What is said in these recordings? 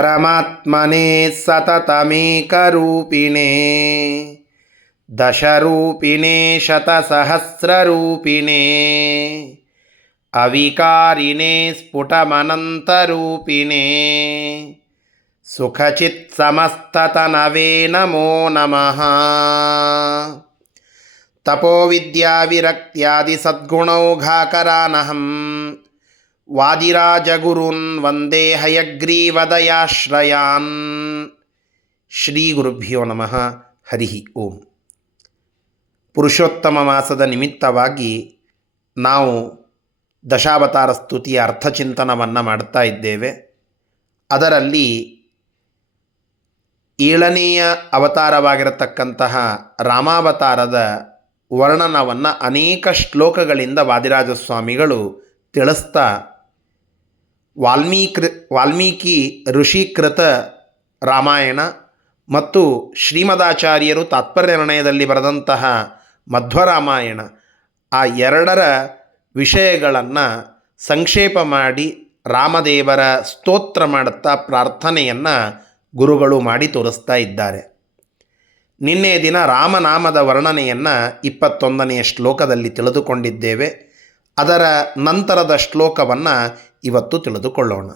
ಪರಮಾತ್ಮನೇ ಸತತಮೇಕರೂಪಿಣೇ ದಶರೂಪಿಣೇ ಶತಸಹಸ್ರರೂಪಿಣೇ ಅವಿಕಾರಿಣೇ ಸ್ಫುಟಮನಂತರೂಪಿಣೇ ಸುಖಚಿತ್ಸಮಸ್ತತನವೇ ನಮೋ ನಮಃ. ತಪೋವಿದ್ಯಾವಿರಕ್ತ್ಯಾದಿ ಸದ್ಗುಣೌಘಾಕರಾನಹಂ ವಾದಿರಾಜಗುರುನ್ ವಂದೇ ಹಯಗ್ರೀವದಯಾಶ್ರಯಾನ್. ಶ್ರೀ ಗುರುಭ್ಯೋ ನಮಃ. ಹರಿ ಓಂ. ಪುರುಷೋತ್ತಮ ಮಾಸದ ನಿಮಿತ್ತವಾಗಿ ನಾವು ದಶಾವತಾರ ಸ್ತುತಿಯ ಅರ್ಥಚಿಂತನವನ್ನು ಮಾಡ್ತಾ ಇದ್ದೇವೆ. ಅದರಲ್ಲಿ 7ನೆಯ ಅವತಾರವಾಗಿರತಕ್ಕಂತಹ ರಾಮಾವತಾರದ ವರ್ಣನವನ್ನು ಅನೇಕ ಶ್ಲೋಕಗಳಿಂದ ವಾದಿರಾಜ ಸ್ವಾಮಿಗಳು ತಿಳಿಸ್ತಾ ವಾಲ್ಮೀಕಿ ಋಷಿಕೃತ ರಾಮಾಯಣ ಮತ್ತು ಶ್ರೀಮದಾಚಾರ್ಯರು ತಾತ್ಪರ್ಯ ನಿರ್ಣಯದಲ್ಲಿ ಬರೆದಂತಹ ಮಧ್ವರಾಮಾಯಣ, ಆ ಎರಡರ ವಿಷಯಗಳನ್ನು ಸಂಕ್ಷೇಪ ಮಾಡಿ ರಾಮದೇವರ ಸ್ತೋತ್ರ ಮಾಡುತ್ತಾ ಪ್ರಾರ್ಥನೆಯನ್ನು ಗುರುಗಳು ಮಾಡಿ ತೋರಿಸ್ತಾ ಇದ್ದಾರೆ. ನಿನ್ನೆ ದಿನ ರಾಮನಾಮದ ವರ್ಣನೆಯನ್ನು 21ನೆಯ ಶ್ಲೋಕದಲ್ಲಿ ತಿಳಿದುಕೊಂಡಿದ್ದೇವೆ. ಅದರ ನಂತರದ ಶ್ಲೋಕವನ್ನು ಇವತ್ತು ತಿಳಿದುಕೊಳ್ಳೋಣ.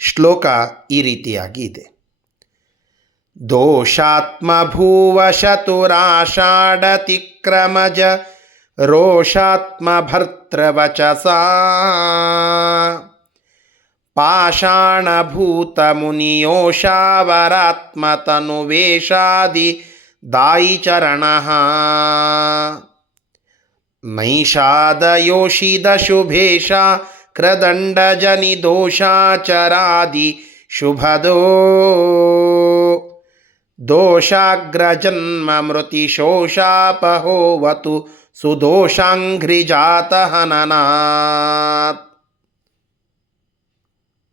ಶ್ಲೋಕ ಈ ರೀತಿಯಾಗಿ ಇದೆ. ದೋಷಾತ್ಮಭೂವಶತುರಾಷಾಢತಿಕ್ರಮಜ ರೋಷಾತ್ಮಭರ್ತೃವಚಸಾ ಪಾಷಾಣಭೂತಮುನಿಯೋಷಾವರಾತ್ಮತನುವೇಷಾದಿ ದಾಯಿಚರಣಃ ನೈಷಾದಯೋಷಿದಶುಭೇಶ ಕ್ರದಂಡಜನಿದೋಷಾಚರಾದಿ ಶುಭದೋ ದೋಷಾಗ್ರಜನ್ಮ ಮೃತಿಶೋಷಾಪಹೋವತು ಸುದೋಷಾಂಘ್ರಿಜಾತಹನನಾತ್.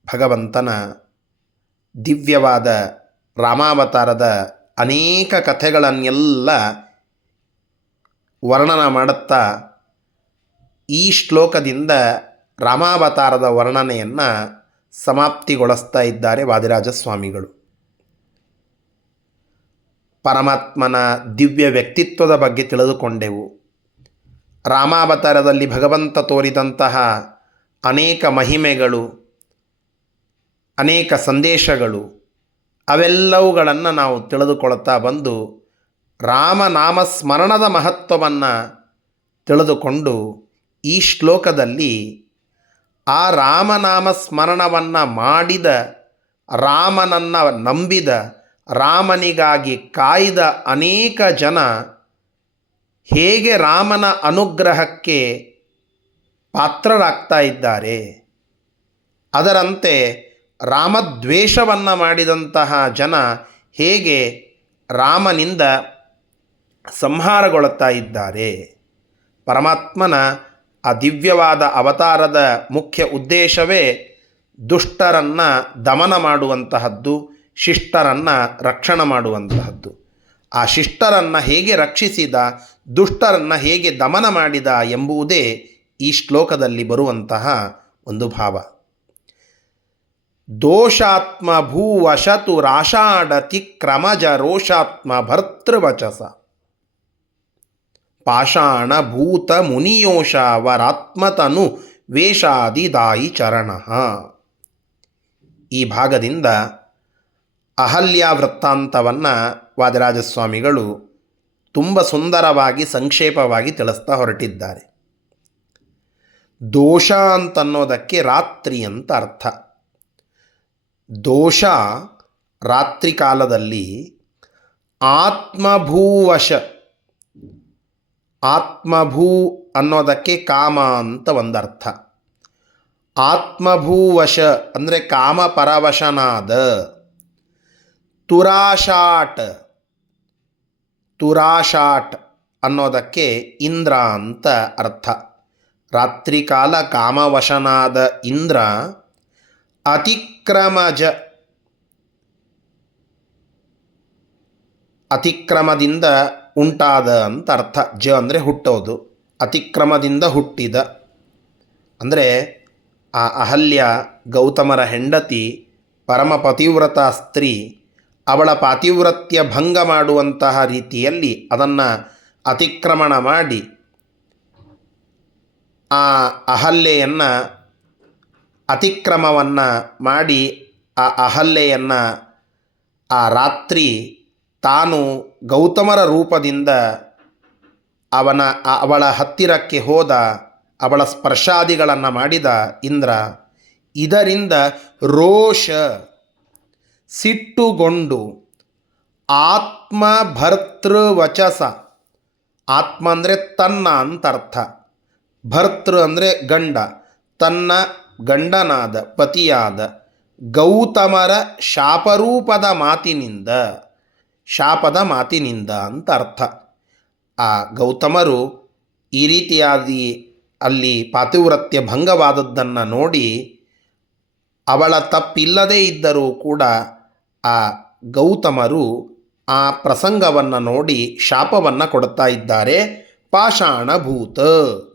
ಭಗವಂತನ ದಿವ್ಯವಾದ ರಾಮಾವತಾರದ ಅನೇಕ ಕಥೆಗಳನ್ನೆಲ್ಲ ವರ್ಣನ ಮಾಡುತ್ತಾ ಈ ಶ್ಲೋಕದಿಂದ ರಾಮಾವತಾರದ ವರ್ಣನೆಯನ್ನು ಸಮಾಪ್ತಿಗೊಳಿಸ್ತಾ ಇದ್ದಾರೆ ವಾದಿರಾಜ ಸ್ವಾಮಿಗಳು. ಪರಮಾತ್ಮನ ದಿವ್ಯ ವ್ಯಕ್ತಿತ್ವದ ಬಗ್ಗೆ ತಿಳಿದುಕೊಂಡೆವು. ರಾಮಾವತಾರದಲ್ಲಿ ಭಗವಂತ ತೋರಿದಂತಹ ಅನೇಕ ಮಹಿಮೆಗಳು, ಅನೇಕ ಸಂದೇಶಗಳು, ಅವೆಲ್ಲವುಗಳನ್ನು ನಾವು ತಿಳಿದುಕೊಳ್ತಾ ಬಂದು ರಾಮನಾಮಸ್ಮರಣದ ಮಹತ್ವವನ್ನು ತಿಳಿದುಕೊಂಡು ಈ ಶ್ಲೋಕದಲ್ಲಿ ಆ ರಾಮನಾಮ ಸ್ಮರಣವನ್ನು ಮಾಡಿದ, ರಾಮನನ್ನು ನಂಬಿದ, ರಾಮನಿಗಾಗಿ ಕಾಯ್ದ ಅನೇಕ ಜನ ಹೇಗೆ ರಾಮನ ಅನುಗ್ರಹಕ್ಕೆ ಪಾತ್ರರಾಗ್ತಾ ಇದ್ದಾರೆ, ಅದರಂತೆ ರಾಮದ್ವೇಷವನ್ನು ಮಾಡಿದಂತಹ ಜನ ಹೇಗೆ ರಾಮನಿಂದ ಸಂಹಾರಗೊಳ್ಳುತ್ತಾ ಇದ್ದಾರೆ. ಪರಮಾತ್ಮನ ಆ ದಿವ್ಯವಾದ ಅವತಾರದ ಮುಖ್ಯ ಉದ್ದೇಶವೇ ದುಷ್ಟರನ್ನು ದಮನ ಮಾಡುವಂತಹದ್ದು, ಶಿಷ್ಟರನ್ನು ರಕ್ಷಣೆ ಮಾಡುವಂತಹದ್ದು. ಆ ಶಿಷ್ಟರನ್ನು ಹೇಗೆ ರಕ್ಷಿಸಿದ, ದುಷ್ಟರನ್ನು ಹೇಗೆ ದಮನ ಮಾಡಿದ ಎಂಬುದೇ ಈ ಶ್ಲೋಕದಲ್ಲಿ ಬರುವಂತಹ ಒಂದು ಭಾವ. ದೋಷಾತ್ಮ ಭೂವಶತು ರಾಷಾಢತಿ ಕ್ರಮಜ ರೋಷಾತ್ಮ ಭರ್ತೃವಚಸ ಪಾಷಾಣ ಭೂತ ಮುನಿಯೋಷಾವರಾತ್ಮತನು ವೇಷಾದಿದಾಯಿ ಚರಣ. ಈ ಭಾಗದಿಂದ ಅಹಲ್ಯ ವೃತ್ತಾಂತವನ್ನು ವಾದಿರಾಜಸ್ವಾಮಿಗಳು ತುಂಬ ಸುಂದರವಾಗಿ ಸಂಕ್ಷೇಪವಾಗಿ ತಿಳಿಸ್ತಾ ಹೊರಟಿದ್ದಾರೆ. ದೋಷ ಅಂತನ್ನೋದಕ್ಕೆ ರಾತ್ರಿ ಅಂತ ಅರ್ಥ. ದೋಷ ರಾತ್ರಿ ಕಾಲದಲ್ಲಿ ಆತ್ಮಭೂವಶ, ಆತ್ಮಭೂ ಅನ್ನೋದಕ್ಕೆ ಕಾಮ ಅಂತ ಒಂದರ್ಥ. ಆತ್ಮಭೂವಶ ಅಂದರೆ ಕಾಮಪರವಶನಾದ. ತುರಾಷಾಟ್, ತುರಾಷಾಟ್ ಅನ್ನೋದಕ್ಕೆ ಇಂದ್ರ ಅಂತ ಅರ್ಥ. ರಾತ್ರಿ ಕಾಲ ಕಾಮವಶನಾದ ಇಂದ್ರ. ಅತಿಕ್ರಮಜ, ಅತಿಕ್ರಮದಿಂದ ಉಂಟಾದ ಅಂತ ಅರ್ಥ. ಜ ಅಂದರೆ ಹುಟ್ಟೋದು, ಅತಿಕ್ರಮದಿಂದ ಹುಟ್ಟಿದ ಅಂದರೆ ಆ ಅಹಲ್ಯ ಗೌತಮರ ಹೆಂಡತಿ ಪರಮ ಪತಿವ್ರತ ಸ್ತ್ರೀ, ಅವಳ ಪಾತಿವ್ರತ್ಯ ಭಂಗ ಮಾಡುವಂತಹ ರೀತಿಯಲ್ಲಿ ಅದನ್ನು ಅತಿಕ್ರಮಣ ಮಾಡಿ ಆ ಅಹಲ್ಯೆಯನ್ನು ಅತಿಕ್ರಮವನ್ನು ಮಾಡಿ ಆ ಅಹಲ್ಯೆಯನ್ನು ಆ ರಾತ್ರಿ ತಾನು ಗೌತಮರ ರೂಪದಿಂದ ಅವಳ ಹತ್ತಿರಕ್ಕೆ ಹೋದ, ಅವಳ ಸ್ಪರ್ಶಾದಿಗಳನ್ನು ಮಾಡಿದ ಇಂದ್ರ. ಇದರಿಂದ ರೋಷ ಸಿಟ್ಟುಗೊಂಡು ಆತ್ಮಭರ್ತೃವಚಸ, ಆತ್ಮ ಅಂದರೆ ತನ್ನ ಅಂತರ್ಥ, ಭರ್ತೃ ಅಂದರೆ ಗಂಡ, ತನ್ನ ಗಂಡನಾದ ಪತಿಯಾದ ಗೌತಮರ ಶಾಪರೂಪದ ಮಾತಿನಿಂದ, ಶಾಪದ ಮಾತಿನಿಂದ ಅಂತ ಅರ್ಥ. ಆ ಗೌತಮರು ಈ ರೀತಿಯಾಗಿ ಅಲ್ಲಿ ಪಾತಿವ್ರತ್ಯ ಭಂಗವಾದದ್ದನ್ನು ನೋಡಿ ಅವಳ ತಪ್ಪಿಲ್ಲದೇ ಇದ್ದರೂ ಕೂಡ ಆ ಗೌತಮರು ಆ ಪ್ರಸಂಗವನ್ನು ನೋಡಿ ಶಾಪವನ್ನು ಕೊಡ್ತಾ ಇದ್ದಾರೆ. ಪಾಷಾಣಭೂತ,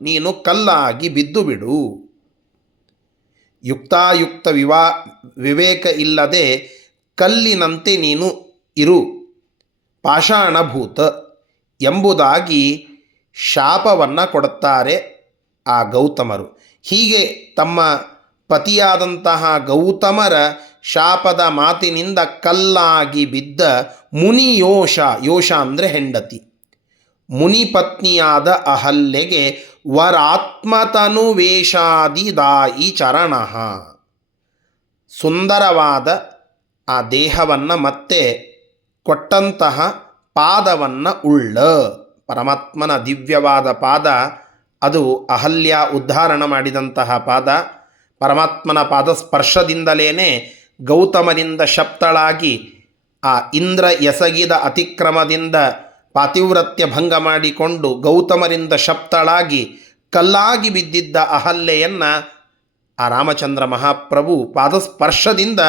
ನೀನು ಕಲ್ಲಾಗಿ ಬಿದ್ದು ಬಿಡು. ಯುಕ್ತಾಯುಕ್ತ ವಿವೇಕ ಇಲ್ಲದೆ ಕಲ್ಲಿನಂತೆ ನೀನು ಇರು, ಪಾಷಾಣಭೂತ ಎಂಬುದಾಗಿ ಶಾಪವನ್ನು ಕೊಡುತ್ತಾರೆ ಆ ಗೌತಮರು. ಹೀಗೆ ತಮ್ಮ ಪತಿಯಾದಂತಹ ಗೌತಮರ ಶಾಪದ ಮಾತಿನಿಂದ ಕಲ್ಲಾಗಿ ಬಿದ್ದ ಮುನಿಯೋಷ, ಯೋಷ ಅಂದರೆ ಹೆಂಡತಿ, ಮುನಿಪತ್ನಿಯಾದ ಅಹಲ್ಯೆಗೆ ವರಾತ್ಮತನುವೇಷಾದಿದಾಯಿ ಚರಣ, ಸುಂದರವಾದ ಆ ದೇಹವನ್ನು ಮತ್ತೆ ಕೊಟ್ಟಂತಹ ಪಾದವನ್ನು ಉಳ್ಳ ಪರಮಾತ್ಮನ ದಿವ್ಯವಾದ ಪಾದ, ಅದು ಅಹಲ್ಯ ಉದ್ಧಾರಣ ಮಾಡಿದಂತಹ ಪಾದ. ಪರಮಾತ್ಮನ ಪಾದ ಸ್ಪರ್ಶದಿಂದಲೇ ಗೌತಮರಿಂದ ಶಪ್ತಳಾಗಿ ಆ ಇಂದ್ರ ಎಸಗಿದ ಅತಿಕ್ರಮದಿಂದ ಪಾತಿವ್ರತ್ಯ ಭಂಗ ಮಾಡಿಕೊಂಡು ಗೌತಮರಿಂದ ಶಪ್ತಳಾಗಿ ಕಲ್ಲಾಗಿ ಬಿದ್ದಿದ್ದ ಅಹಲ್ಯೆಯನ್ನು ಆ ರಾಮಚಂದ್ರ ಮಹಾಪ್ರಭು ಪಾದಸ್ಪರ್ಶದಿಂದ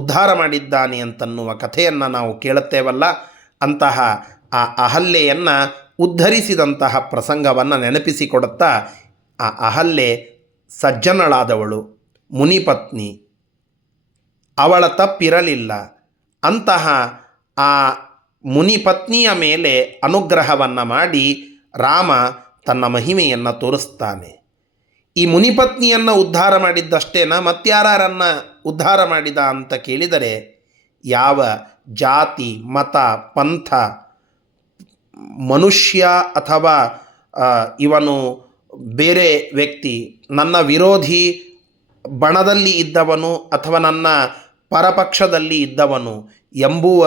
ಉದ್ಧಾರ ಮಾಡಿದ್ದಾನೆ ಅಂತನ್ನುವ ಕಥೆಯನ್ನು ನಾವು ಕೇಳುತ್ತೇವಲ್ಲ. ಅಂತಹ ಆ ಅಹಲ್ಯೆಯನ್ನು ಉದ್ಧರಿಸಿದಂತಹ ಪ್ರಸಂಗವನ್ನು ನೆನಪಿಸಿಕೊಡುತ್ತಾ, ಆ ಅಹಲ್ಯೆ ಸಜ್ಜನಳಾದವಳು, ಮುನಿಪತ್ನಿ, ಅವಳ ತಪ್ಪಿರಲಿಲ್ಲ. ಅಂತಹ ಆ ಮುನಿಪತ್ನಿಯ ಮೇಲೆ ಅನುಗ್ರಹವನ್ನು ಮಾಡಿ ರಾಮ ತನ್ನ ಮಹಿಮೆಯನ್ನು ತೋರಿಸ್ತಾನೆ. ಈ ಮುನಿಪತ್ನಿಯನ್ನು ಉದ್ಧಾರ ಮಾಡಿದ್ದಷ್ಟೇನ ಮತ್ಯಾರನ್ನು ಉದ್ಧಾರ ಮಾಡಿದ ಅಂತ ಕೇಳಿದರೆ, ಯಾವ ಜಾತಿ, ಮತ, ಪಂಥ, ಮನುಷ್ಯ ಅಥವಾ ಇವನು ಬೇರೆ ವ್ಯಕ್ತಿ, ನನ್ನ ವಿರೋಧಿ ಬಣದಲ್ಲಿ ಇದ್ದವನು ಅಥವಾ ನನ್ನ ಪರಪಕ್ಷದಲ್ಲಿ ಇದ್ದವನು ಎಂಬುವ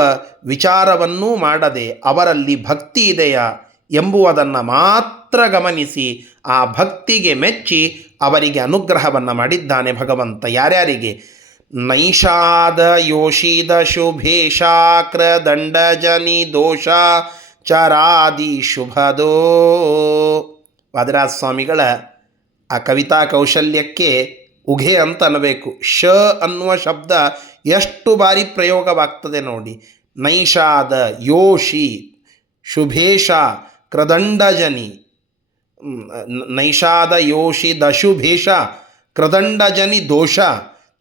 ವಿಚಾರವನ್ನೂ ಮಾಡದೆ ಅವರಲ್ಲಿ ಭಕ್ತಿ ಇದೆಯಾ ಎಂಬುವುದನ್ನು ಮಾತ್ರ ಗಮನಿಸಿ ಆ ಭಕ್ತಿಗೆ ಮೆಚ್ಚಿ ಅವರಿಗೆ ಅನುಗ್ರಹವನ್ನು ಮಾಡಿದ್ದಾನೆ ಭಗವಂತ. ಯಾರ್ಯಾರಿಗೆ? ನೈಷಾದ ಯೋಷಿದ ಶುಭೇಶಾಕ್ರ ದಂಡಜನಿ ದೋಷ ಚರಾದಿ ಶುಭದೋ. ವಾದಿರಾಜ ಸ್ವಾಮಿಗಳ ಆ ಕವಿತಾ ಕೌಶಲ್ಯಕ್ಕೆ ಉಘೆ ಅಂತ ಅನ್ನಬೇಕು. ಶ ಅನ್ನುವ ಶಬ್ದ ಎಷ್ಟು ಬಾರಿ ಪ್ರಯೋಗವಾಗ್ತದೆ ನೋಡಿ. ನೈಷಾದ, ಯೋಷಿ, ಶುಭೇಶ, ಕ್ರದಂಡಜನಿ, ನೈಷಾದ ಯೋಷಿ ದಶುಭೇಶ ಕ್ರದಂಡಜನಿ ದೋಷ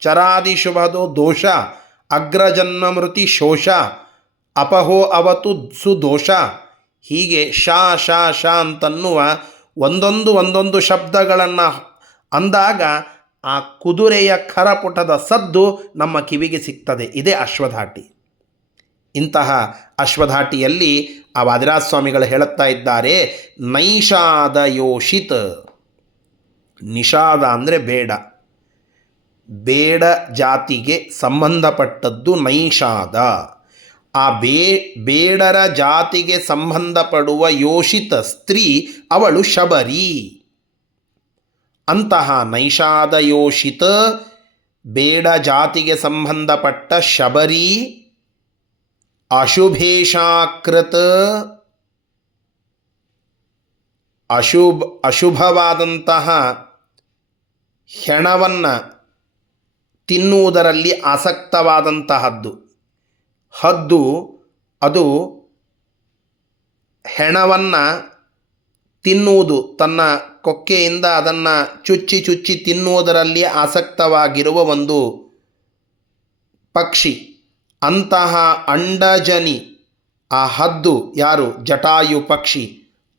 ಚರಾದಿ ಶುಭದೋ ದೋಷ ಅಗ್ರಜನ್ಮಮೃತಿ ಶೋಷ ಅಪಹೋ ಅವತು ಸುದೋಷ. ಹೀಗೆ ಶಾ ಶಾ ಶಾ ಅಂತನ್ನುವ ಒಂದೊಂದು ಶಬ್ದಗಳನ್ನು ಅಂದಾಗ ಆ ಕುದುರೆಯ ಖರಪುಟದ ಸದ್ದು ನಮ್ಮ ಕಿವಿಗೆ ಸಿಗ್ತದೆ. ಇದೇ ಅಶ್ವಧಾಟಿ. ಇಂತಹ ಅಶ್ವಧಾಟಿಯಲ್ಲಿ ಆ ವಾದಿರಾಜ ಸ್ವಾಮಿಗಳು ಹೇಳುತ್ತಾ ಇದ್ದಾರೆ, ನೈಷಾದ ಯೋಷಿತ್. ನಿಷಾದ ಅಂದರೆ ಬೇಡ, ಬೇಡ ಜಾತಿಗೆ ಸಂಬಂಧಪಟ್ಟದ್ದು ನೈಷಾದ. ಆ ಬೇಡರ ಜಾತಿಗೆ ಸಂಬಂಧಪಡುವ ಯೋಷಿತ ಸ್ತ್ರೀ ಅವಳು ಶಬರಿ. ಅಂತಹ ನೈಷಾದ ಯೋಷಿತ ಬೇಡ ಜಾತಿಗೆ ಸಂಬಂಧಪಟ್ಟ ಶಬರಿ, ಅಶುಭೇಶಾಕೃತ, ಅಶುಭವಾದಂತಹ ಹೆಣವನ್ನು ತಿನ್ನುವುದರಲ್ಲಿ ಆಸಕ್ತವಾದಂತಹದ್ದು. ಹದ್ದು ಅದು ಹೆಣವನ್ನು ತಿನ್ನುವುದು, ತನ್ನ ಕೊಕ್ಕೆಯಿಂದ ಅದನ್ನು ಚುಚ್ಚಿ ತಿನ್ನುವುದರಲ್ಲಿ ಆಸಕ್ತವಾಗಿರುವ ಒಂದು ಪಕ್ಷಿ, ಅಂತಹ ಅಂಡಜನಿ ಆ ಹದ್ದು ಯಾರು, ಜಟಾಯು ಪಕ್ಷಿ,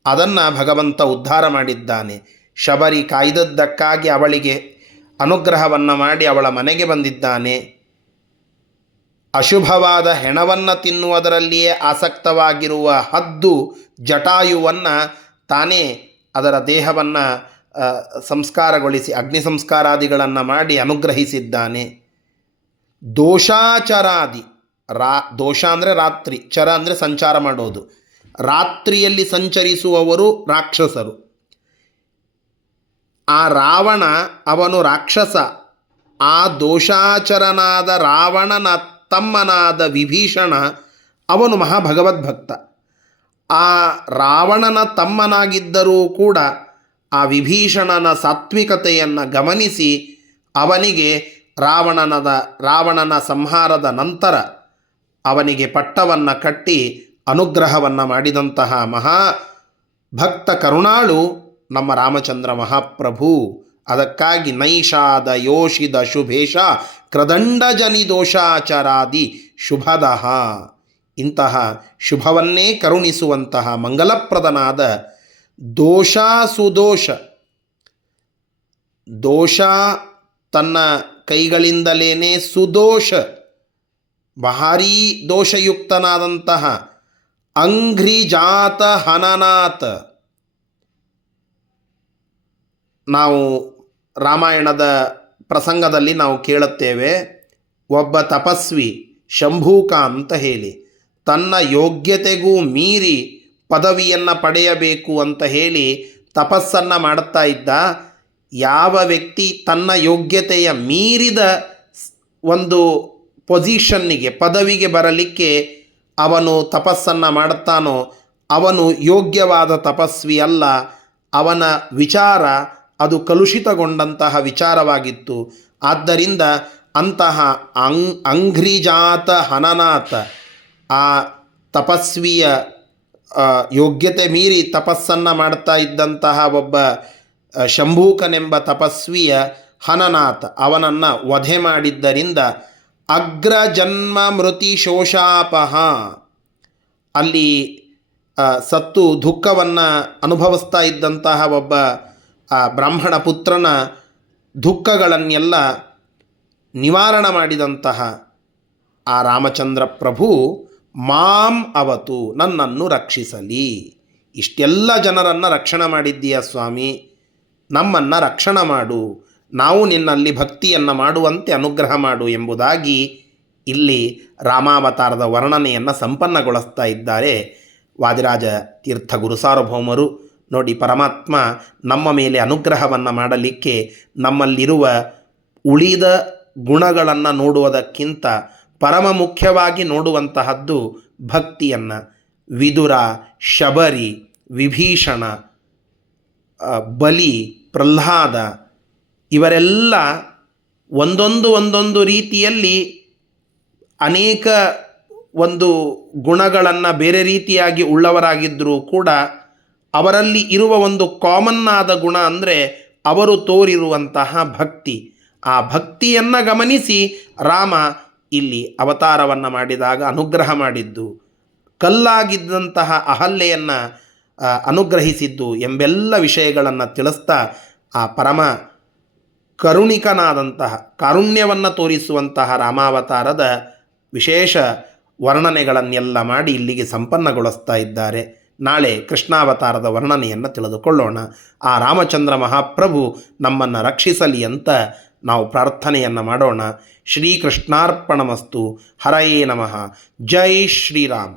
ಅದನ್ನು ಭಗವಂತ ಉದ್ಧಾರ ಮಾಡಿದ್ದಾನೆ. ಶಬರಿ ಕಾಯ್ದದ್ದಕ್ಕಾಗಿ ಅವಳಿಗೆ ಅನುಗ್ರಹವನ್ನು ಮಾಡಿ ಅವಳ ಮನೆಗೆ ಬಂದಿದ್ದಾನೆ. ಅಶುಭವಾದ ಹೆಣವನ್ನು ತಿನ್ನುವುದರಲ್ಲಿಯೇ ಆಸಕ್ತವಾಗಿರುವ ಹದ್ದು ಜಟಾಯುವನ್ನು ತಾನೇ ಅದರ ದೇಹವನ್ನು ಸಂಸ್ಕಾರಗೊಳಿಸಿ ಅಗ್ನಿ ಸಂಸ್ಕಾರಾದಿಗಳನ್ನು ಮಾಡಿ ಅನುಗ್ರಹಿಸಿದ್ದಾನೆ. ದೋಷಾಚರಾದಿ, ದೋಷ ಅಂದರೆ ರಾತ್ರಿ, ಚರ ಅಂದರೆ ಸಂಚಾರ ಮಾಡೋದು. ರಾತ್ರಿಯಲ್ಲಿ ಸಂಚರಿಸುವವರು ರಾಕ್ಷಸರು. ಆ ರಾವಣ ಅವನು ರಾಕ್ಷಸ. ಆ ದೋಷಾಚರನಾದ ರಾವಣನ ತಮ್ಮನಾದ ವಿಭೀಷಣ ಅವನು ಮಹಾಭಗವದ್ಭಕ್ತ. ಆ ರಾವಣನ ತಮ್ಮನಾಗಿದ್ದರೂ ಕೂಡ ಆ ವಿಭೀಷಣನ ಸಾತ್ವಿಕತೆಯನ್ನು ಗಮನಿಸಿ ಅವನಿಗೆ ರಾವಣನ ಸಂಹಾರದ ನಂತರ ಅವನಿಗೆ ಪಟ್ಟವನ್ನು ಕಟ್ಟಿ ಅನುಗ್ರಹವನ್ನು ಮಾಡಿದಂತಹ ಮಹಾಭಕ್ತ ಕರುಣಾಳು ನಮ್ಮ ರಾಮಚಂದ್ರ ಮಹಾಪ್ರಭು. ಅದಕ್ಕಾಗಿ ನೈಷಾದ ಯೋಷಿದ ಶುಭೇಶ ಕ್ರದಂಡ ಜನಿ ದೋಷಾಚರಾದಿ ಶುಭದಃ, ಇಂತಹ ಶುಭವನ್ನೇ ಕರುಣಿಸುವಂತಹ ಮಂಗಲಪ್ರದನಾದ ದೋಷ ತನ್ನ ಕೈಗಳಿಂದಲೇ ಸುದೋಷ ಭಾರೀ ದೋಷಯುಕ್ತನಾದಂತಹ ಅಂಘ್ರಿಜಾತ ಹನನಾಥ್. ನಾವು ರಾಮಾಯಣದ ಪ್ರಸಂಗದಲ್ಲಿ ನಾವು ಕೇಳುತ್ತೇವೆ, ಒಬ್ಬ ತಪಸ್ವಿ ಶಂಭೂಕ ಅಂತ ಹೇಳಿ ತನ್ನ ಯೋಗ್ಯತೆಗೂ ಮೀರಿ ಪದವಿಯನ್ನು ಪಡೆಯಬೇಕು ಅಂತ ಹೇಳಿ ತಪಸ್ಸನ್ನು ಮಾಡುತ್ತಾ ಇದ್ದ. ಯಾವ ವ್ಯಕ್ತಿ ತನ್ನ ಯೋಗ್ಯತೆಯ ಮೀರಿದ ಒಂದು ಪೊಸಿಷನ್ನಿಗೆ ಪದವಿಗೆ ಬರಲಿಕ್ಕೆ ಅವನು ತಪಸ್ಸನ್ನು ಮಾಡುತ್ತಾನೋ ಅವನು ಯೋಗ್ಯವಾದ ತಪಸ್ವಿ ಅಲ್ಲ. ಅವನ ವಿಚಾರ ಅದು ಕಲುಷಿತಗೊಂಡಂತಹ ವಿಚಾರವಾಗಿತ್ತು. ಆದ್ದರಿಂದ ಅಂತಹ ಅಂಘ್ರಿಜಾತ ಹನನಾಥ, ಆ ತಪಸ್ವಿಯ ಯೋಗ್ಯತೆ ಮೀರಿ ತಪಸ್ಸನ್ನು ಮಾಡ್ತಾ ಇದ್ದಂತಹ ಒಬ್ಬ ಶಂಭೂಕನೆಂಬ ತಪಸ್ವಿಯ ಹನನಾಥ ಅವನನ್ನು ವಧೆ ಮಾಡಿದ್ದರಿಂದ ಅಗ್ರಜನ್ಮ ಮೃತಿ ಶೋಷಾಪಹ, ಅಲ್ಲಿ ಸತ್ತು ದುಃಖವನ್ನು ಅನುಭವಿಸ್ತಾ ಇದ್ದಂತಹ ಒಬ್ಬ ಬ್ರಾಹ್ಮಣ ಪುತ್ರನ ದುಃಖಗಳನ್ನೆಲ್ಲ ನಿವಾರಣೆ ಮಾಡಿದಂತಹ ಆ ರಾಮಚಂದ್ರ ಪ್ರಭು ಮಾಂ ಅವತು, ನನ್ನನ್ನು ರಕ್ಷಿಸಲಿ. ಇಷ್ಟೆಲ್ಲ ಜನರನ್ನು ರಕ್ಷಣೆ ಮಾಡಿದ್ದೀಯ ಸ್ವಾಮಿ, ನಮ್ಮನ್ನು ರಕ್ಷಣೆ ಮಾಡು, ನಾವು ನಿನ್ನಲ್ಲಿ ಭಕ್ತಿಯನ್ನು ಮಾಡುವಂತೆ ಅನುಗ್ರಹ ಮಾಡು ಎಂಬುದಾಗಿ ಇಲ್ಲಿ ರಾಮಾವತಾರದ ವರ್ಣನೆಯನ್ನು ಸಂಪನ್ನಗೊಳಿಸ್ತಾ ಇದ್ದಾರೆ ವಾದಿರಾಜ ತೀರ್ಥ ಗುರುಸಾರ್ವಭೌಮರು. ನೋಡಿ, ಪರಮಾತ್ಮ ನಮ್ಮ ಮೇಲೆ ಅನುಗ್ರಹವನ್ನು ಮಾಡಲಿಕ್ಕೆ ನಮ್ಮಲ್ಲಿರುವ ಉಳಿದ ಗುಣಗಳನ್ನು ನೋಡುವುದಕ್ಕಿಂತ ಪರಮ ಮುಖ್ಯವಾಗಿ ನೋಡುವಂತಹದ್ದು ಭಕ್ತಿಯನ್ನು. ವಿದುರ, ಶಬರಿ, ವಿಭೀಷಣ, ಬಲಿ, ಪ್ರಹ್ಲಾದ ಇವರೆಲ್ಲ ಒಂದೊಂದು ರೀತಿಯಲ್ಲಿ ಅನೇಕ ಒಂದು ಗುಣಗಳನ್ನು ಬೇರೆ ರೀತಿಯಾಗಿ ಉಳ್ಳವರಾಗಿದ್ದರೂ ಕೂಡ ಅವರಲ್ಲಿ ಇರುವ ಒಂದು ಕಾಮನ್ ಆದ ಗುಣ ಅಂದರೆ ಅವರು ತೋರಿರುವಂತಹ ಭಕ್ತಿ. ಆ ಭಕ್ತಿಯನ್ನು ಗಮನಿಸಿ ರಾಮ ಇಲ್ಲಿ ಅವತಾರವನ್ನು ಮಾಡಿದಾಗ ಅನುಗ್ರಹ ಮಾಡಿದ್ದು, ಕಲ್ಲಾಗಿದ್ದಂತಹ ಅಹಲ್ಯೆಯನ್ನು ಅನುಗ್ರಹಿಸಿದ್ದು ಎಂಬೆಲ್ಲ ವಿಷಯಗಳನ್ನು ತಿಳಿಸ್ತಾ ಆ ಪರಮ ಕರುಣಿಕನಾದಂತಹ ಕಾರುಣ್ಯವನ್ನು ತೋರಿಸುವಂತಹ ರಾಮಾವತಾರದ ವಿಶೇಷ ವರ್ಣನೆಗಳನ್ನೆಲ್ಲ ಮಾಡಿ ಇಲ್ಲಿಗೆ ಸಂಪನ್ನಗೊಳಿಸ್ತಾ ಇದ್ದಾರೆ. ನಾಳೆ ಕೃಷ್ಣಾವತಾರದ ವರ್ಣನೆಯನ್ನು ತಿಳಿದುಕೊಳ್ಳೋಣ. ಆ ರಾಮಚಂದ್ರ ಮಹಾಪ್ರಭು ನಮ್ಮನ್ನು ರಕ್ಷಿಸಲಿ ಅಂತ ನಾವು ಪ್ರಾರ್ಥನೆಯನ್ನು ಮಾಡೋಣ. ಶ್ರೀಕೃಷ್ಣಾರ್ಪಣಮಸ್ತು. ಹರಯೇ ನಮಃ. ಜೈ ಶ್ರೀರಾಮ್.